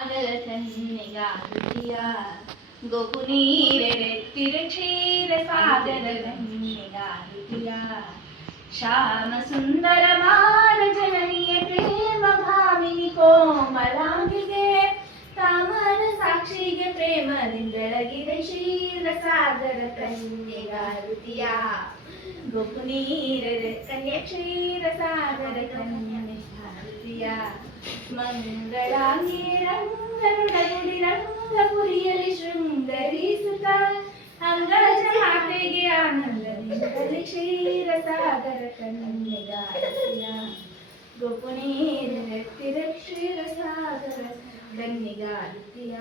ಕನ್ನಿಗಾರುತಿಯ ಗೋಪುನೀರೆತ್ತಿರ ಕ್ಷೀರ ಸಾಗರ ಕನ್ನಿಗಾರುತಿಯ ಶ್ಯಾಮ ಸುಂದರ ಮಾನ ಜನನಿಯ ಪ್ರೇಮ ಭಾಮಿನಿ ಕೋಮಲಾಂಗಿಗೆ ತಾಮರ ಸಾಕ್ಷಿಗೆ ಪ್ರೇಮದಿಂದಳಗಿದೆ ಕ್ಷೀರ ಸಾಗರ ಕನ್ನಿಗಾರುತಿಯ ಗೋಪುನೀರ ಕನ್ಯಾ ಕ್ಷೀರ ಸಾಗರ ಕನ್ನಿಗಾರುತಿಯ ಮಂಗಳಾಂಗಿ ರಂಗನುಡಗುಡಿ ರಂಗಪುರಿಯಲ್ಲಿ ಶೃಂಗರಿಸುತ್ತ ಅಂಗಜ ಮಾತೆಗೆ ಆನಂದದಿಂದಲೇ ಕ್ಷೀರ ಸಾಗರ ಕನ್ನಿಗಾರುತಿಯ ಗೋಪುನೀರೆತ್ತಿರ ಕ್ಷೀರ ಸಾಗರ ಕನ್ನಿಗಾರುತಿಯ